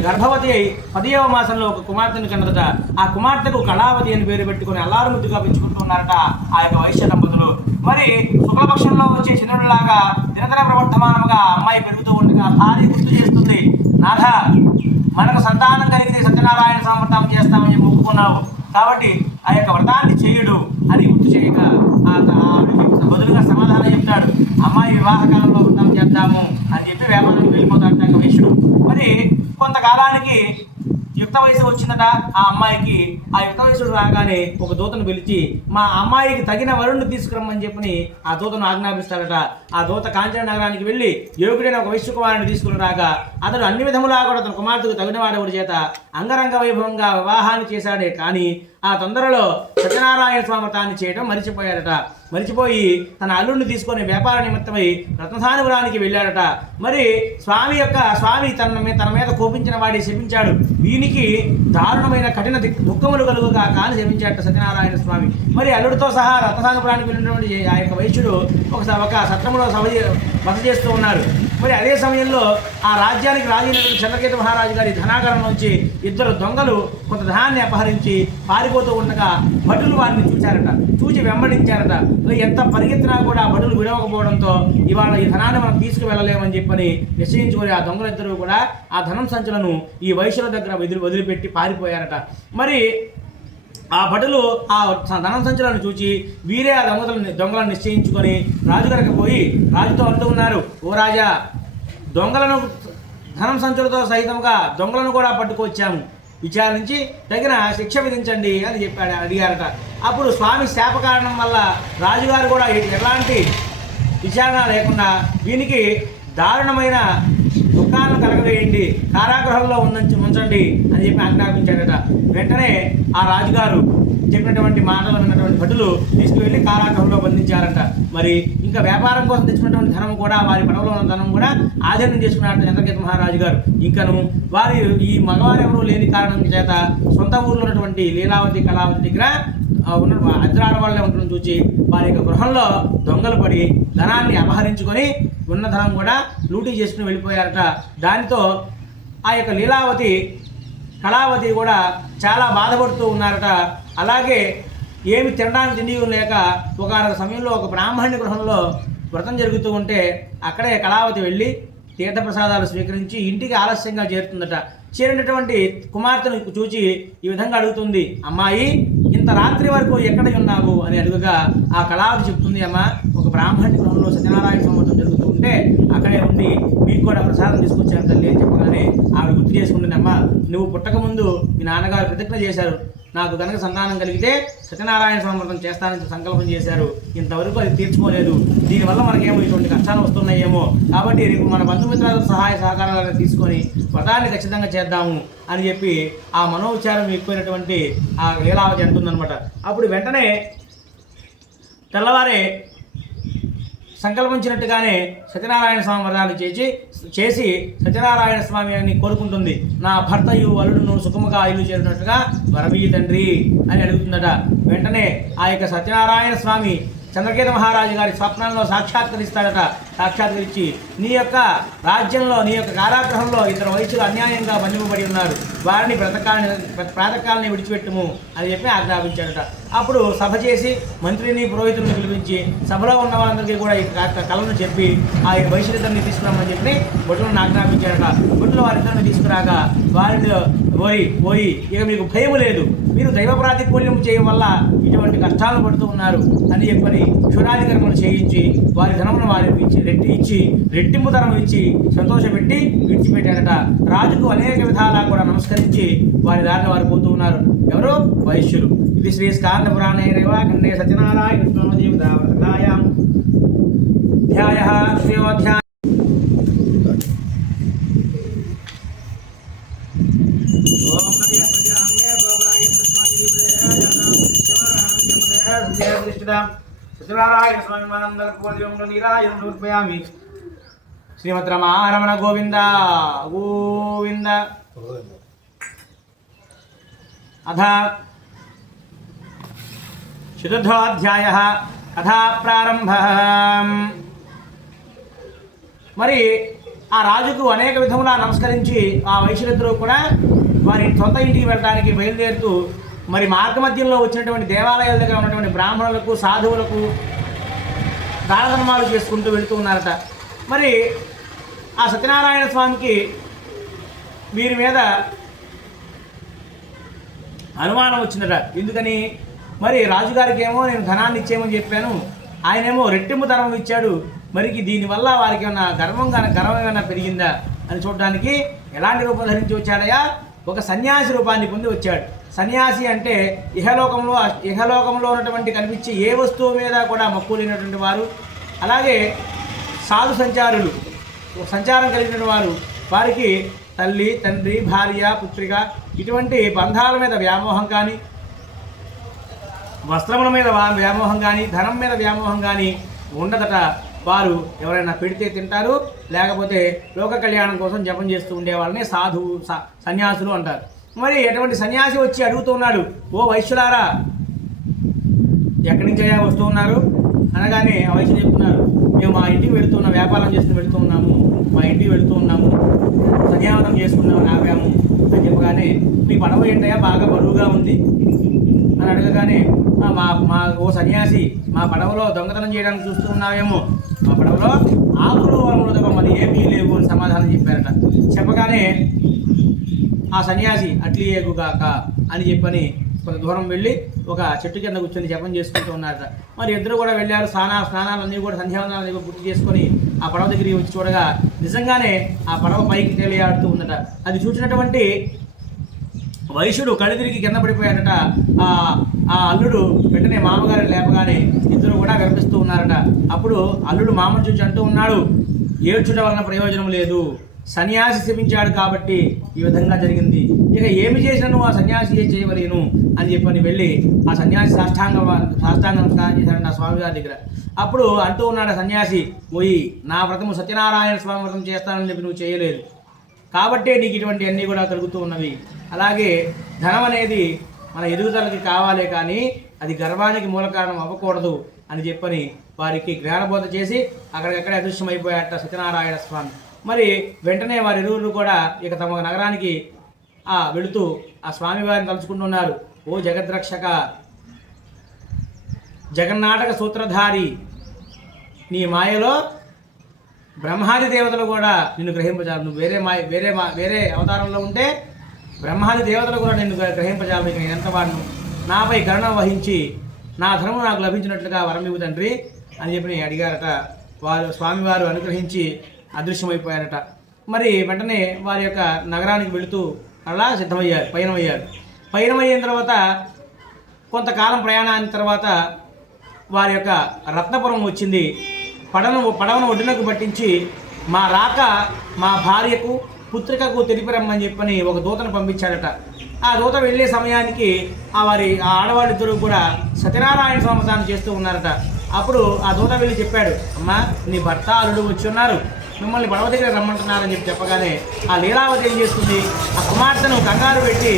గర్భవతి అయి 10వ మాసంలో ఒక కుమార్తెను కన్నదట. ఆ కుమార్తెకు కళావతి అని పేరు పెట్టుకుని అల్లారుముద్దుగా పెంచుకుంటూ ఉన్నారట ఆ యొక్క వైశ్య దంపతులు. మరి శుక్లపక్షంలో వచ్చే చంద్రుడిలాగా నిరంతర ప్రవర్ధమానముగా అమ్మాయి పెరుగుతూ ఉండగా భార్య గుర్తు చేస్తుంది, నాథ మనకు సంతానం కలిగితే సత్యనారాయణ సంవర్తం చేస్తామని మొక్కుకున్నావు, కాబట్టి ఆ యొక్క వ్రతాన్ని చేయుడు అని గుర్తు చేయక బదులుగా సమాధానం చెప్తాడు, అమ్మాయి వివాహ కాలంలో వ్రతం చేద్దాము అని చెప్పి వ్యాపారానికి వెళ్ళిపోతాడు వైశ్యుడు. మరి కొంతకాలానికి యుక్త వయసు వచ్చిందట ఆ అమ్మాయికి. ఆ యుక్త వయసుడు రాగానే ఒక దూతను పిలిచి మా అమ్మాయికి తగిన వరుణ్ణి తీసుకురమ్మని చెప్పి ఆ దూతను ఆజ్ఞాపిస్తాడట. ఆ దూత కాంచన నగరానికి వెళ్ళి యోగుడైన ఒక వైశ్య కుమారుని తీసుకుని రాగా అతడు అన్ని విధములా కూడా తన కుమార్తెకు తగిన వాడెవరి చేత అంగరంగ వైభవంగా వివాహాన్ని చేశాడే కానీ ఆ తొందరలో సత్యనారాయణ స్వామి వ్రతాన్ని చేయడం మరిచిపోయాడట. మరిచిపోయి తన అల్లుడిని తీసుకొని వ్యాపార నిమిత్తమై రత్నసానుపురానికి వెళ్ళాడట. మరి స్వామి తన మీద కోపించిన వాడి శపించాడు, వీనికి దారుణమైన కఠిన దుఃఖములు కలుగుగా కాని శపించాడట సత్యనారాయణ స్వామి. మరి అల్లుడితో సహా రత్నసానుపురానికి వెళ్ళినటువంటి ఆ యొక్క వైశ్యుడు ఒక సత్రములో బస చేస్తూ ఉన్నారు. మరి అదే సమయంలో ఆ రాజ్యానికి రాజైనటువంటి చంద్రకేత మహారాజు గారి ధనాగారం నుంచి ఇద్దరు దొంగలు కొంత ధనాన్ని అపహరించి పారిపోతూ ఉండగా భటులు వారిని చూసి వెంబడించారట. ఎంత పరిగెత్తినా కూడా భటులు విడవకపోవడంతో ఇవాళ ఈ ధనాన్ని మనం తీసుకువెళ్ళలేమని చెప్పని నిశ్చయించుకొని ఆ దొంగలిద్దరూ కూడా ఆ ధనం సంచులను ఈ వైశ్యుల దగ్గర వదిలిపెట్టి పారిపోయారట. మరి ఆ భటులు ఆ ధనం సంచులను చూచి వీరే ఆ దొంగలను నిశ్చయించుకొని రాజుగారికి పోయి రాజుతో అంటూ ఉన్నారు, ఓ రాజా, దొంగలను ధనం సంచులతో సహితంగా దొంగలను కూడా పట్టుకొచ్చాము, విచారించి తగిన శిక్ష విధించండి అని అడిగారట. అప్పుడు స్వామి శాప కారణం వల్ల రాజుగారు కూడా ఎలాంటి విచారణ లేకుండా వీనికి దారుణమైన దుఃఖాలను కలగవేయండి, కారాగృహంలో ఉంచండి అని చెప్పి ఆజ్ఞాపించాడట. వెంటనే ఆ రాజుగారు చెప్పినటువంటి మాటలు విన్నటువంటి భటులు తీసుకువెళ్ళి కారాగృహంలో బంధించారంట. మరి ఇంకా వ్యాపారం కోసం తెచ్చినటువంటి ధనం కూడా వారి పడవలో ఉన్న ధనం కూడా ఆధీనం చేసుకున్నారట చంద్రకేత మహారాజు గారు. ఇంకను వారి ఈ మగవారు ఎవరూ లేని కారణం చేత సొంత ఊర్లో ఉన్నటువంటి లీలావతి కళావతి దగ్గర ఉన్న అద్రాడవాళ్ళే ఉండడం చూసి వారి యొక్క గృహంలో దొంగలు పడి ధనాన్ని అపహరించుకొని ఉన్న ధనం కూడా లూటీ చేసుకుని వెళ్ళిపోయారట. దానితో ఆ యొక్క లీలావతి కళావతి కూడా చాలా బాధపడుతూ ఉన్నారట. అలాగే ఏమి తినడానికి తిండి లేక ఒక సమయంలో ఒక బ్రాహ్మణి గృహంలో వ్రతం జరుగుతూ ఉంటే అక్కడే కళావతి వెళ్ళి తీర్థప్రసాదాలు స్వీకరించి ఇంటికి ఆలస్యంగా చేరుతుందట. చేరినటువంటి కుమార్తెను చూచి ఈ విధంగా అడుగుతుంది, అమ్మాయి ఇంత రాత్రి వరకు ఎక్కడ ఉన్నావు అని అడుగుగా ఆ కళావతి చెప్తుంది, అమ్మ ఒక బ్రాహ్మణి గృహంలో సత్యనారాయణ సంవత్సరం జరుగుతూ ఉంటే అక్కడే ఉండి మీకు కూడా ప్రసాదం తీసుకొచ్చాను తల్లి అని చెప్పగానే ఆవిడ గుర్తు చేసుకుంటుంది, అమ్మ నువ్వు పుట్టకముందు మీ నాన్నగారు ప్రతిజ్ఞ చేశారు, నాకు కనుక సంతానం కలిగితే సత్యనారాయణ సంవర్తం చేస్తానని సంకల్పం చేశారు, ఇంతవరకు అది తీర్చుకోలేదు, దీనివల్ల మనకేమో ఇటువంటి కష్టాలు వస్తున్నాయేమో, కాబట్టి రేపు మన బంధుమిత్రుల సహాయ సహకారాలను తీసుకొని వ్రతాన్ని ఖచ్చితంగా చేద్దాము అని చెప్పి ఆ మనోవిచారం ఎక్కువైనటువంటి ఆ లీలావతి అంటుందన్నమాట. అప్పుడు వెంటనే తెల్లవారే సంకల్పించినట్టుగానే సత్యనారాయణ స్వామి వ్రతాలు చేసి సత్యనారాయణ స్వామి అని కోరుకుంటుంది. నా భర్తయు అల్లుడును సుఖముగా ఇల్లు చేరినట్టుగా వరమీయి తండ్రి అని అడుగుతుందట. వెంటనే ఆ యొక్క సత్యనారాయణ స్వామి చంద్రకేత మహారాజు గారి స్వప్నంలో సాక్షాత్కరిస్తాడట. సాక్షాత్కరించి నీ యొక్క రాజ్యంలో నీ యొక్క కారాగృహంలో ఇద్దరు వైశ్యులు అన్యాయంగా బంధింపబడి ఉన్నారు, వారిని ప్రాతకాలని విడిచిపెట్టుము అని చెప్పి ఆజ్ఞాపించాడట. అప్పుడు సభ చేసి మంత్రిని పురోహితులను పిలిపించి సభలో ఉన్న వాళ్ళందరికీ కూడా ఈ కళను చెప్పి ఆ వైశ్యులిద్దరిని తీసుకురామని చెప్పి భటులను ఆజ్ఞాపించాడట. భటులు వారిద్దరిని తీసుకురాగా వారిలో పోయి ఇక మీకు భయం లేదు, మీరు దైవ ప్రాతికూల్యం చేయడం వల్ల ఇటువంటి కష్టాలు పడుతూ ఉన్నారు అని చెప్పని క్షురాధికర్మలు చేయించి వారి ధనమును వారికి రెట్టింపు ధనం ఇచ్చి సంతోషపెట్టి విడిచిపెట్టారట. రాజుకు అనేక విధాలా కూడా నమస్కరించి వారి దారిని వారు పోతూ ఉన్నారు. ఎవరు? వైశ్యులు. ఇది శ్రీ స్కాంద పురాణే రేవాఖండే సత్యనారాయణ జీవితాయాం ధ్యాయ సత్యనారాయణ స్వామి మానందర్పయామి. శ్రీమద్ రమారమణ గోవింద గోవింద. అథ చతుర్థోऽధ్యాయः. కథా ప్రారంభः. మరి ఆ రాజుకు అనేక విధములా నమస్కరించి ఆ వైశ్యులిద్దరూ కూడా వారి సొంత ఇంటికి వెళ్ళడానికి బయలుదేరుతూ మరి మార్గమధ్యంలో వచ్చినటువంటి దేవాలయాల దగ్గర ఉన్నటువంటి బ్రాహ్మణులకు సాధువులకు దానధర్మాలు చేసుకుంటూ వెళుతూ ఉన్నారట. మరి ఆ సత్యనారాయణ స్వామికి వీరి మీద అనుమానం వచ్చిందట. ఎందుకని? మరి రాజుగారికి ఏమో నేను ధనాన్ని ఇచ్చేయమని చెప్పాను, ఆయనేమో రెట్టింపు ధనం ఇచ్చాడు, మరికి దీనివల్ల వారికి ఏమైనా గర్వం ఏమైనా పెరిగిందా అని చూడడానికి ఎలాంటి రూపం ధరించి వచ్చాడయా? ఒక సన్యాసి రూపాన్ని పొంది వచ్చాడు. సన్యాసి అంటే ఇహలోకంలో ఉన్నటువంటి కనిపించే ఏ వస్తువు మీద కూడా మక్కువ లేనటువంటి వారు, అలాగే సాధు సంచారులు, సంచారం కలిగిన వారు, వారికి తల్లి, తండ్రి, భార్య, పుత్రిక ఇటువంటి బంధాల మీద వ్యామోహం కానీ, వస్త్రముల మీద వ్యామోహం కానీ, ధనం మీద వ్యామోహం కానీ ఉండదట. వారు ఎవరైనా పెడితే తింటారు, లేకపోతే లోక కళ్యాణం కోసం జపం చేస్తూ ఉండే వాళ్ళని సన్యాసులు అంటారు. మరి ఎటువంటి సన్యాసి వచ్చి అడుగుతూ ఉన్నాడు, ఓ వైశ్యులారా, ఎక్కడి నుంచి అయ్యా వస్తూ ఉన్నారు అనగానే ఆ వైశ్యులు చెప్తున్నారు, మేము మా ఇంటికి వెళుతున్నాం, వ్యాపారం చేసుకుని వెళుతూ ఉన్నాము, మా ఇంటికి వెళుతూ ఉన్నాము, సంధ్యావనం చేసుకున్నామని ఆగాము అని చెప్పగానే, మీ పడవ ఏంటయ్యా బాగా బరువుగా ఉంది అని అడగగానే, మా ఓ సన్యాసి, మా పడవలో దొంగతనం చేయడానికి చూస్తూ ఉన్నావేమో, మా పడవలో ఆకులు వరములు తప్ప మరి ఏమీ లేవు అని సమాధానం చెప్పారట. చెప్పగానే ఆ సన్యాసి అట్లీ ఏగుగాక అని చెప్పని కొంత దూరం వెళ్ళి ఒక చెట్టు కింద కూర్చొని జపం చేసుకుంటూ ఉన్నారట. మరి ఇద్దరు కూడా వెళ్ళారు. స్నానాలన్నీ కూడా సంధ్యావందనాలన్నీ కూడా పూర్తి చేసుకొని ఆ పడవ దగ్గరికి వచ్చి చూడగా నిజంగానే ఆ పడవ పైకి తేలియాడుతూ ఉందట. అది చూసినటువంటి వైశ్యుడు కళ్ళు తిరిగి కింద పడిపోయాడట. ఆ అల్లుడు వెంటనే మామగారిని లేపగానే ఇద్దరు కూడా వినిపిస్తూ ఉన్నారట. అప్పుడు అల్లుడు మామను చూసి అంటూ ఉన్నాడు, ఏడ్చుట వలన ప్రయోజనం లేదు, సన్యాసి శపించాడు కాబట్టి ఈ విధంగా జరిగింది, ఇక ఏమి చేసినా నువ్వు ఆ సన్యాసి ఏం చేయవలేను అని చెప్పని వెళ్ళి ఆ సన్యాసి సాష్టాంగ నమస్కారం చేశాడు ఆ స్వామి గారి దగ్గర. అప్పుడు అంటూ ఉన్నాడు సన్యాసి, పోయి నా వ్రతము సత్యనారాయణ స్వామి వ్రతం చేస్తానని చెప్పి నువ్వు చేయలేదు కాబట్టే నీకు ఇటువంటి అన్నీ కూడా కలుగుతూ ఉన్నవి. అలాగే ధనం అనేది మన ఎదుగుదలకి కావాలే కానీ అది గర్వానికి మూల కారణం అవ్వకూడదు అని చెప్పని వారికి జ్ఞానబోధ చేసి అక్కడికక్కడే అదృశ్యమైపోయాట సత్యనారాయణ స్వామి. మరి వెంటనే వారి ఇరువురు కూడా ఇక తమ నగరానికి వెళుతూ ఆ స్వామివారిని తలుచుకుంటున్నారు. ఓ జగద్రక్షక, జగన్నాటక సూత్రధారి, నీ మాయలో బ్రహ్మాది దేవతలు కూడా నిన్ను గ్రహింపజాలు. నువ్వు వేరే అవతారంలో ఉంటే బ్రహ్మాది దేవతలు కూడా నిన్ను గ్రహింపజాలు. నేను ఎంత వాడిను, నాపై కరుణ వహించి నా ధర్మం నాకు లభించినట్లుగా వరమివ్వు తండ్రి అని చెప్పి అడిగారట. స్వామివారు అనుగ్రహించి అదృశ్యమైపోయారట. మరి వెంటనే వారి యొక్క నగరానికి వెళుతూ అలా పయనమయ్యిన తర్వాత కొంతకాలం ప్రయాణానికి తర్వాత వారి యొక్క రత్నపురం వచ్చింది. పడవను ఒడ్డునకు పట్టించి మా రాక మా భార్యకు పుత్రికకు తెలిపిరమ్మని చెప్పని ఒక దూతను పంపించాడట. ఆ దూత వెళ్ళే సమయానికి ఆ ఆడవాళ్ళిద్దరూ కూడా సత్యనారాయణ స్వామి చేస్తూ ఉన్నారట. అప్పుడు ఆ దూత వెళ్ళి చెప్పాడు, అమ్మా నీ భర్త అల్లుడు వచ్చి ఉన్నారు, మిమ్మల్ని పడవ దగ్గర రమ్మంటున్నారని చెప్పగానే ఆ లీలావతి ఏం చేస్తుంది, ఆ కుమార్తెను కంగారు పెట్టి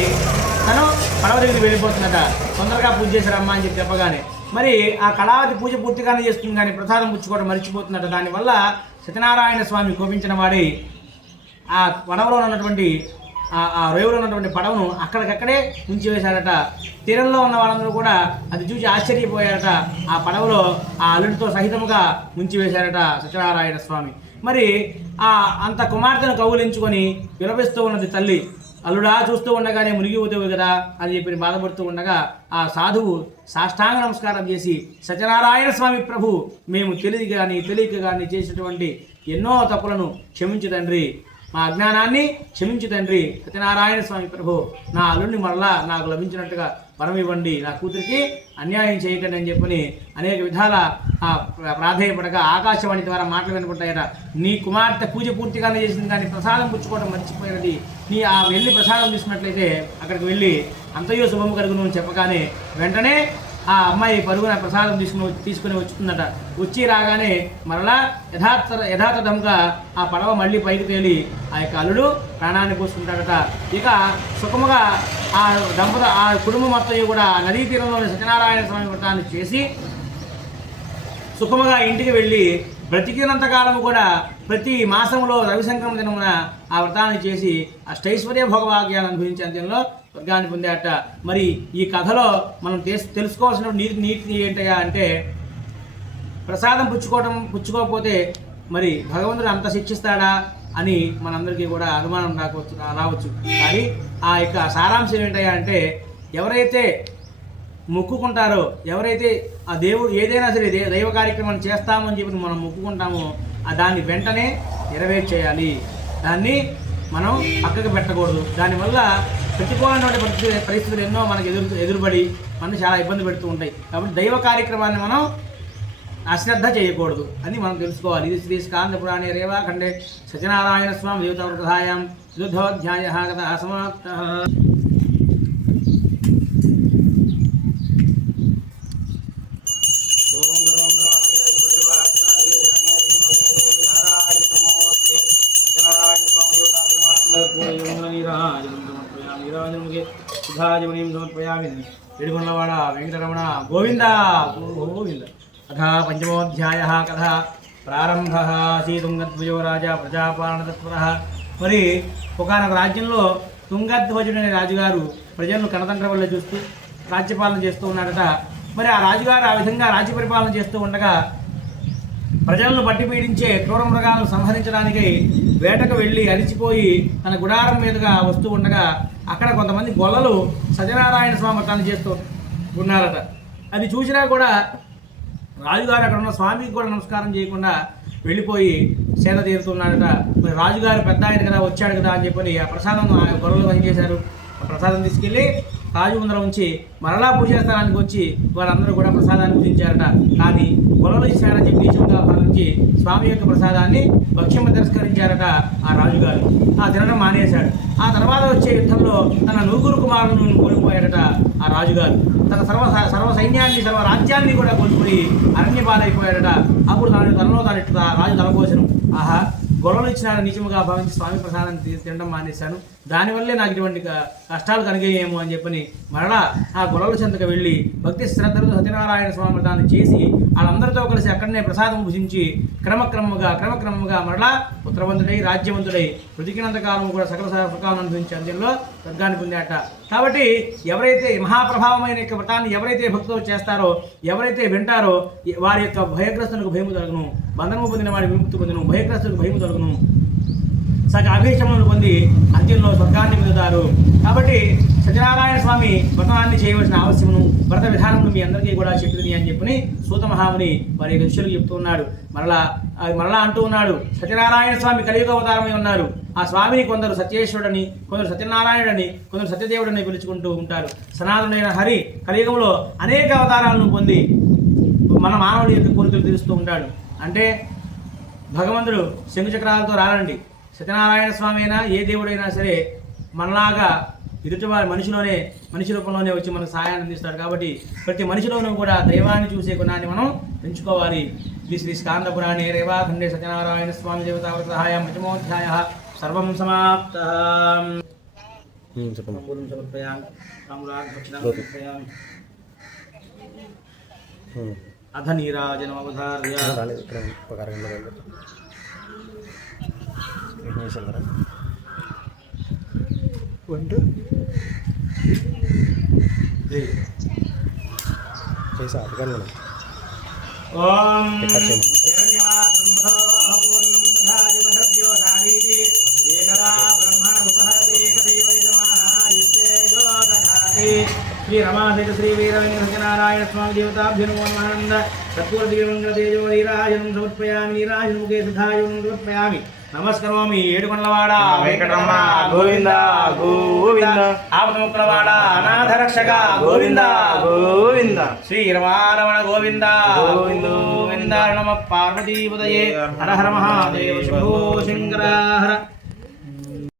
తను పడవ దగ్గరికి వెళ్ళిపోతుందట. తొందరగా పూజ చేశారమ్మా అని చెప్పగానే మరి ఆ కళావతి పూజ పూర్తిగానే చేస్తుంది కానీ ప్రసాదం పుచ్చుకోవడం మర్చిపోతుందట. దానివల్ల సత్యనారాయణ స్వామి కోపించిన వాడి ఆ పడవలో ఉన్నటువంటి ఆ రేవులో ఉన్నటువంటి పడవను అక్కడికక్కడే ఉంచివేశాడట. తీరంలో ఉన్న వాళ్ళందరూ కూడా అది చూసి ఆశ్చర్యపోయారట. ఆ పడవలో ఆ అల్లుడితో సహితముగా ఉంచివేశారట సత్యనారాయణ స్వామి. మరి అంత కుమార్తెను కౌలించుకొని విలపిస్తూ ఉన్నది తల్లి. అల్లుడా చూస్తూ ఉండగానే మునిగిపోతావు కదా అని చెప్పి బాధపడుతూ ఉండగా ఆ సాధువు సాష్టాంగ నమస్కారం చేసి, సత్యనారాయణ స్వామి ప్రభు, మేము తెలియక కానీ చేసినటువంటి ఎన్నో తప్పులను క్షమించు తండ్రి, మా అజ్ఞానాన్ని క్షమించు తండ్రి, సత్యనారాయణ స్వామి ప్రభు, నా అల్లుడిని మరలా నాకు లభించినట్టుగా వరం ఇవ్వండి, నా కూతురికి అన్యాయం చేయకండి అని చెప్పని అనేక విధాల ప్రాధేయపడగా ఆకాశవాణి ద్వారా మాటలు వినుకుంటాయట. నీ కుమార్తె పూజ పూర్తిగానే చేసింది కానీ ప్రసాదం పుచ్చుకోవడం మర్చిపోయినది, నీ వెళ్ళి ప్రసాదం తీసుకున్నట్లయితే అక్కడికి వెళ్ళి అంతయో శుభము కలుగును అని చెప్పగానే వెంటనే ఆ అమ్మాయి పరుగున ప్రసాదం తీసుకుని వచ్చుతుందట. వచ్చి రాగానే మరలా యథాతథంగా ఆ పడవ మళ్ళీ పైకి తేలి ఆ యొక్క అల్లుడు ప్రాణాన్ని పోసుకుంటాడట. ఇక సుఖముగా ఆ కుటుంబం మొత్తం కూడా నదీ తీరంలోని సత్యనారాయణ స్వామి వ్రతాన్ని చేసి సుఖముగా ఇంటికి వెళ్ళి బ్రతికినంత కాలము కూడా ప్రతి మాసంలో రవిశంకరం దినమున ఆ వ్రతాన్ని చేసి అష్టైశ్వర్య భోగభాగ్యాన్ని అనుభవించే అంత్యంలో స్వర్గాన్ని పొందేట. మరి ఈ కథలో మనం తెలుసుకోవాల్సిన నీతి ఏంటయ్యా అంటే, ప్రసాదం పుచ్చుకోకపోతే మరి భగవంతుడు అంత శిక్షిస్తాడా అని మనందరికీ కూడా అనుమానం రావచ్చు. కానీ ఆ యొక్క సారాంశం ఏంటయ్యా అంటే, ఎవరైతే మొక్కుకుంటారో, ఎవరైతే ఆ దేవుడు ఏదైనా సరే దైవ కార్యక్రమాన్ని చేస్తామని చెప్పి మనం మొక్కుకుంటామో దాన్ని వెంటనే నెరవేర్చేయాలి. దాన్ని మనం పక్కకు పెట్టకూడదు. దానివల్ల ప్రతికూలమైనటువంటి పరిస్థితులు ఎన్నో మనకు ఎదురుపడి మనకు చాలా ఇబ్బంది పెడుతూ ఉంటాయి. కాబట్టి దైవ కార్యక్రమాన్ని మనం అశ్రద్ధ చేయకూడదు అని మనం తెలుసుకోవాలి. ఇది శ్రీ స్కాంద పురాణే రేవాఖండే సత్యనారాయణ స్వామి దేవతావృతాయాం చతుర్థోధ్యాయ కథ సమాప్త. సుధాజమనీం సమర్పయామి. ఏడుకొండలవాడ వెంకటరమణ గోవింద గోవింద. అథ పంచమోధ్యాయ కథ ప్రారంభ. తుంగధ్వజో రాజా ప్రజాపాలనతత్పరః. మరి ఒకనొక రాజ్యంలో తుంగధ్వజుడు అనే రాజుగారు ప్రజలను కనతండ్ర వల్ల చూస్తూ రాజ్యపాలన చేస్తూ ఉన్నాడట. మరి ఆ రాజుగారు ఆ విధంగా రాజ్య పరిపాలన చేస్తూ ఉండగా ప్రజలను పట్టి పీడించే క్రూర మృగాలను సంహరించడానికి వేటకు వెళ్ళి అలిచిపోయి తన గుడారం మీదుగా వస్తూ ఉండగా అక్కడ కొంతమంది గొల్లలు సత్యనారాయణ స్వామి వ్రతాన్ని చేస్తూ ఉన్నారట. అది చూసినా కూడా రాజుగారు అక్కడ ఉన్న స్వామికి కూడా నమస్కారం చేయకుండా వెళ్ళిపోయి సేద తీరుతున్నాడట. మరి రాజుగారు పెద్ద ఆయన కదా, వచ్చాడు కదా అని చెప్పని ఆ ప్రసాదం ఆ గొల్లలు ఏం చేశారు, ఆ ప్రసాదం తీసుకెళ్ళి రాజు ముందర ఉంచి మరలా పూజా స్థలానికి వచ్చి వారందరూ కూడా ప్రసాదాన్ని పూజించారట. కానీ గొల్లలు ఇచ్చారని చెప్పి నీచంగా భావించి స్వామి యొక్క ప్రసాదాన్ని భక్ష్యము తిరస్కరించారట ఆ రాజుగారు. ఆ తినడం మానేశాడు. ఆ తర్వాత వచ్చే యుద్ధంలో తన నూగురు కుమారులను కోల్పోయాడట ఆ రాజుగారు. తన సర్వ సైన్యాన్ని సర్వ రాజ్యాన్ని కూడా కోల్పోయి అరణ్య పాలైపోయాడట. అప్పుడు తనలో తాను రాజు తలపోసను, ఆహా గొడవలు ఇచ్చినాడు నీచముగా భావించి స్వామి ప్రసాదం తినడం మానేశాను, దానివల్లే నాకు ఇటువంటి కష్టాలు కలిగేయేమో అని చెప్పని మరలా ఆ గొడవల చెంతకు వెళ్ళి భక్తి శ్రద్ధలతో సత్యనారాయణ స్వామి వ్రతాన్ని చేసి వాళ్ళందరితో కలిసి అక్కడనే ప్రసాదం భుజించి క్రమక్రమంగా మరలా పుత్రవంతుడై రాజ్యవంతుడై బ్రతికినంత కాలం కూడా సకల సుఖాలను అనుభవించే అంత్యంలో స్వర్గాన్ని పొందాట. కాబట్టి ఎవరైతే మహాప్రభావమైన యొక్క వ్రతాన్ని ఎవరైతే భక్తులు చేస్తారో, ఎవరైతే వింటారో వారి యొక్క భయగ్రస్తులకు భయము తొలగును, బంధనము పొందిన వాడి విముక్తి పొందును, భయగ్రస్తులకు భయము తొలగును, సగ అభిషములను పొంది అంత్యంలో స్వర్గాన్ని పొందుతారు. కాబట్టి సత్యనారాయణ స్వామి వ్రతాన్ని చేయవలసిన ఆవశ్యమును వ్రత విధానమును మీ అందరికీ కూడా చెప్పింది అని చెప్పని సూత మహాముని వారి శిష్యులకు చెప్తూ ఉన్నాడు. మరలా అంటూ ఉన్నాడు, సత్యనారాయణ స్వామి కలియుగ అవతారమై ఉన్నారు. ఆ స్వామిని కొందరు సత్యేశ్వరుడని, కొందరు సత్యనారాయణుడని, కొందరు సత్యదేవుడని పిలుచుకుంటూ ఉంటారు. సనాతనుడైన హరి కలియుగంలో అనేక అవతారాలను పొంది మన మానవుడి యొక్క కోరికలు తీరుస్తూ ఉంటాడు. అంటే భగవంతుడు శంఖచక్రాలతో రాలండి, సత్యనారాయణ స్వామి అయినా ఏ దేవుడైనా సరే మనలాగా ఎదుటివారి మనిషి రూపంలోనే వచ్చి మనకు సహాయాన్ని అందిస్తాడు. కాబట్టి ప్రతి మనిషిలోనూ కూడా దైవాన్ని చూసే గుణాన్ని మనం పెంచుకోవాలి. ఇది శ్రీ స్కాంద పురాణే రేవాఖండే సత్యనారాయణ స్వామి దేవతావృత సహాయం పంచమోధ్యాయ సర్వం సమాప్తం. అధ నీరాజనమవధార్య శ్రీ రమాదేవ శ్రీ వీర వెంకట సత్యనారాయణ స్వామి దేవతాభ్యనుమానంద సత్పూర దివ్యమంగళ తేజో నీరాజనం సమర్పయామి. నీరాజన ముఖే సుధాజనం సమర్పయామి. నమస్కరోమి. ఏడుకొండలవాడ వెంకటరమణ గోవింద గోవింద. ఆపదముక్తలవాడ అనాథ రక్షక గోవింద గోవింద. శ్రీ రమారమణ గోవింద గోవింద. నమ పార్వతీపతయే. హర హర మహాదేవ శంభో శంకర హర.